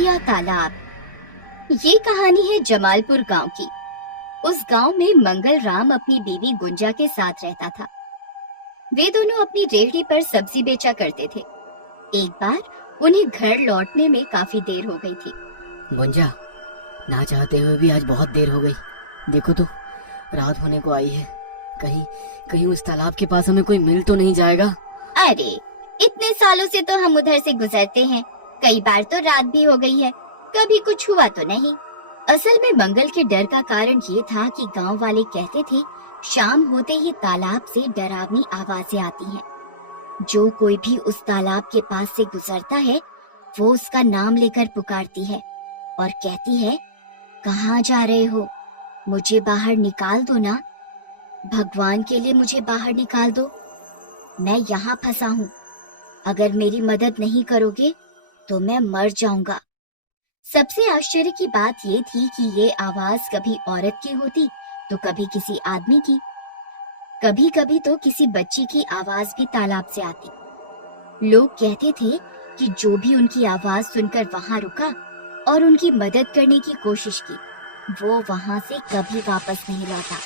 भूतिया तालाब। ये कहानी है जमालपुर गांव की। उस गांव में मंगल राम अपनी बीवी गुंजा के साथ रहता था। वे दोनों अपनी रेहड़ी पर सब्जी बेचा करते थे। एक बार उन्हें घर लौटने में काफी देर हो गई थी। गुंजा, ना चाहते हुए भी आज बहुत देर हो गई। देखो तो, रात होने को आई है। कहीं कहीं उस तालाब के पास हमें कोई मिल तो नहीं जाएगा? अरे, इतने सालों से तो हम उधर से गुजरते हैं, कई बार तो रात भी हो गई है, कभी कुछ हुआ तो नहीं। असल में मंगल के डर का कारण ये था कि गांव वाले कहते थे शाम होते ही तालाब से डरावनी आवाजें आती हैं। जो कोई भी उस तालाब के पास से गुजरता है वो उसका नाम लेकर पुकारती है और कहती है, कहाँ जा रहे हो, मुझे बाहर निकाल दो ना, भगवान के लिए मुझे बाहर निकाल दो, मैं यहाँ फंसा हूँ, अगर मेरी मदद नहीं करोगे तो मैं मर जाऊंगा। सबसे आश्चर्य की बात ये थी कि ये आवाज कभी औरत की होती तो कभी किसी आदमी की, कभी कभी तो किसी बच्ची की आवाज भी तालाब से आती। लोग कहते थे कि जो भी उनकी आवाज सुनकर वहां रुका और उनकी मदद करने की कोशिश की, वो वहां से कभी वापस नहीं लौटा।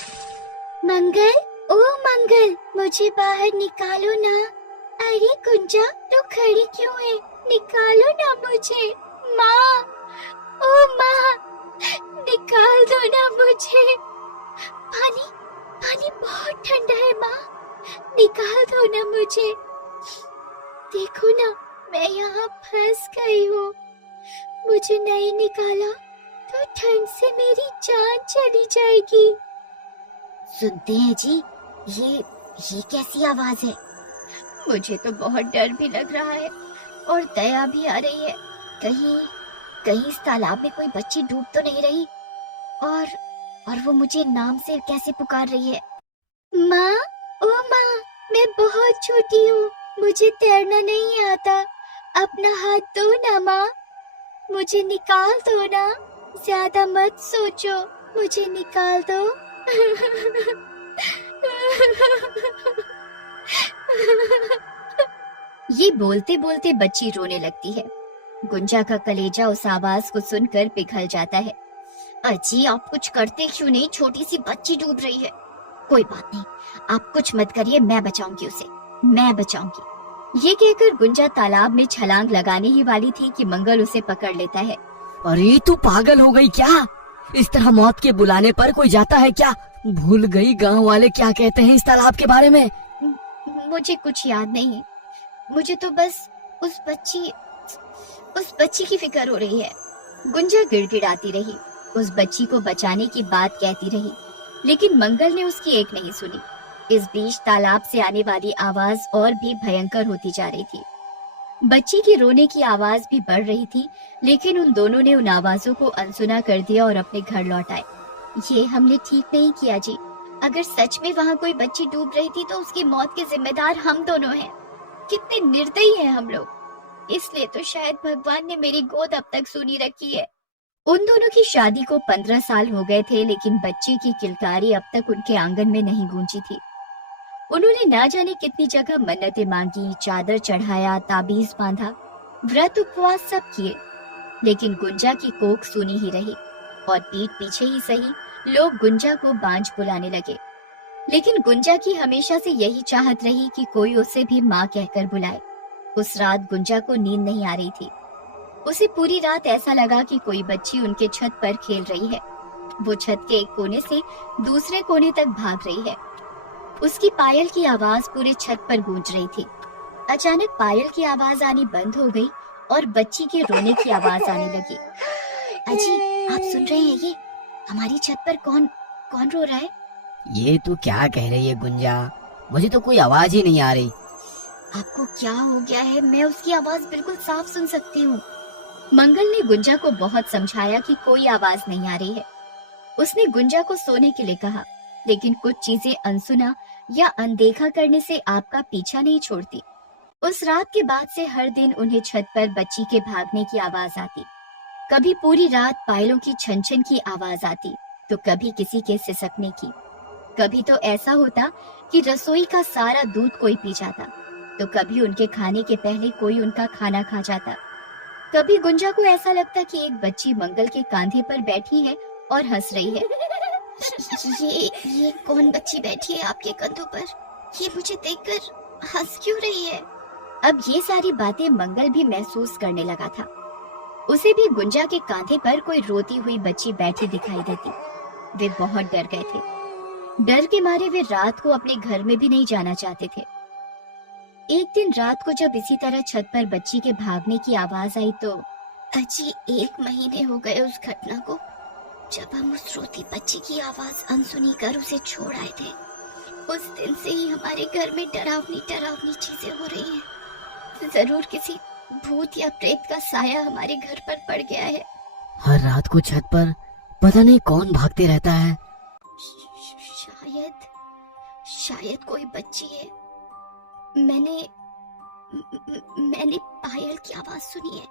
मंगल, ओ मंगल, मुझे बाहर निकालो ना। अरे गुंजा, तू खड़ी क्यों है, निकालो ना मुझे। माँ, ओ माँ, निकाल दो ना मुझे। पानी पानी बहुत ठंडा है माँ, निकाल दो ना मुझे। देखो ना, मैं यहाँ फंस गई हूँ, मुझे नहीं निकाला तो ठंड से मेरी जान चली जाएगी। सुनते हैं जी, ये कैसी आवाज है? मुझे तो बहुत डर भी लग रहा है और दया भी आ रही है। कहीं कहीं इस तालाब में कोई बच्ची डूब तो नहीं रही, और वो मुझे नाम से कैसे पुकार रही है। माँ, ओ माँ, मैं बहुत छोटी हूँ, मुझे तैरना नहीं आता, अपना हाथ दो ना माँ, मुझे निकाल दो ना, ज्यादा मत सोचो, मुझे निकाल दो। ये बोलते बोलते बच्ची रोने लगती है। गुंजा का कलेजा उस आवाज को सुनकर पिघल जाता है। अजी, आप कुछ करते क्यों नहीं, छोटी सी बच्ची डूब रही है। कोई बात नहीं, आप कुछ मत करिए, मैं बचाऊंगी उसे, मैं बचाऊंगी। ये कहकर गुंजा तालाब में छलांग लगाने ही वाली थी कि मंगल उसे पकड़ लेता है। अरे तू पागल हो गई क्या? इस तरह मौत के बुलाने पर कोई जाता है क्या? भूल गई गांव वाले क्या कहते हैं इस तालाब के बारे में? मुझे कुछ याद नहीं, मुझे तो बस उस बच्ची की फिक्र हो रही है। गुंजा गिड़गिड़ाती रही, उस बच्ची को बचाने की बात कहती रही, लेकिन मंगल ने उसकी एक नहीं सुनी। इस बीच तालाब से आने वाली आवाज और भी भयंकर होती जा रही थी। बच्ची की रोने की आवाज भी बढ़ रही थी, लेकिन उन दोनों ने उन आवाजों को अनसुना कर दिया और अपने घर लौट आए। ये हमने ठीक नहीं किया जी, अगर सच में वहाँ कोई बच्ची डूब रही थी तो उसकी मौत के जिम्मेदार हम दोनों हैं। कितने निर्दयी हैं हम लोग, इसलिए तो शायद भगवान ने मेरी गोद अब तक सुनी रखी है। उन दोनों की शादी को 15 साल हो गए थे, लेकिन बच्ची की किलकारी अब तक उनके आंगन में नहीं गूंजी थी। उन्होंने ना जाने कितनी जगह मन्नतें मांगी, चादर चढ़ाया, ताबीज बांधा, व्रत उपवास सब किए, लेकिन गुंजा की कोख सुनी ही रही और पीठ पीछे ही सही लोग गुंजा को बांझ बुलाने लगे। लेकिन गुंजा की हमेशा से यही चाहत रही कि कोई उसे भी माँ कहकर बुलाए। उस रात गुंजा को नींद नहीं आ रही थी। उसे पूरी रात ऐसा लगा कि कोई बच्ची उनके छत पर खेल रही है। वो छत के एक कोने से दूसरे कोने तक भाग रही है। उसकी पायल की आवाज पूरे छत पर गूंज रही थी। अचानक पायल की आवाज आनी बंद हो गई और बच्ची के रोने की आवाज आने लगी। अजी, आप सुन रहे हैं ये? हमारी छत पर कौन कौन रो रहा है? ये तू क्या कह रही है गुंजा? मुझे तो कोई आवाज ही नहीं आ रही। आपको क्या हो गया है? मैं उसकी आवाज बिल्कुल साफ सुन सकती हूँ। मंगल ने गुंजा को बहुत समझाया कि कोई आवाज नहीं आ रही है। उसने गुंजा को सोने के लिए कहा, लेकिन कुछ चीजें अनसुना या अनदेखा करने से आपका पीछा नहीं छोड़ती। उस रात के बाद से हर दिन उन्हें छत पर बच्ची के भागने की आवाज आती। कभी पूरी रात पायलों की छन छन की आवाज आती, तो कभी किसी के सिसकने की। कभी तो ऐसा होता कि रसोई का सारा दूध कोई पी जाता, तो कभी उनके खाने के पहले कोई उनका खाना खा जाता। कभी गुंजा को ऐसा लगता कि एक बच्ची मंगल के कंधे पर बैठी है और हंस रही है। ये कौन बच्ची बैठी है आपके कंधों पर? ये मुझे देखकर हंस क्यों रही है? अब ये सारी बातें मंगल भी महसूस करने लगा था। उसे भी गुंजा के कांधे पर कोई रोती हुई बच्ची बैठी दिखाई देती। वे बहुत डर गए थे। डर के मारे वे रात को अपने घर में भी नहीं जाना चाहते थे। एक दिन रात को जब इसी तरह छत पर बच्ची के भागने की आवाज आई तो अजी 1 महीने हो गए उस घटना को, जब हम उस रोती बच्ची की आवाज अनसुनी कर उसे छोड़ आए थे। उस दिन से ही हमारे घर में डरावनी चीजें हो रही हैं। जरूर किसी भूत या प्रेत का साया हमारे घर पर पड़ गया है। हर रात को छत पर पता नहीं कौन भागते रहता है। शायद कोई बच्ची है। मैंने पायल की आवाज सुनी है।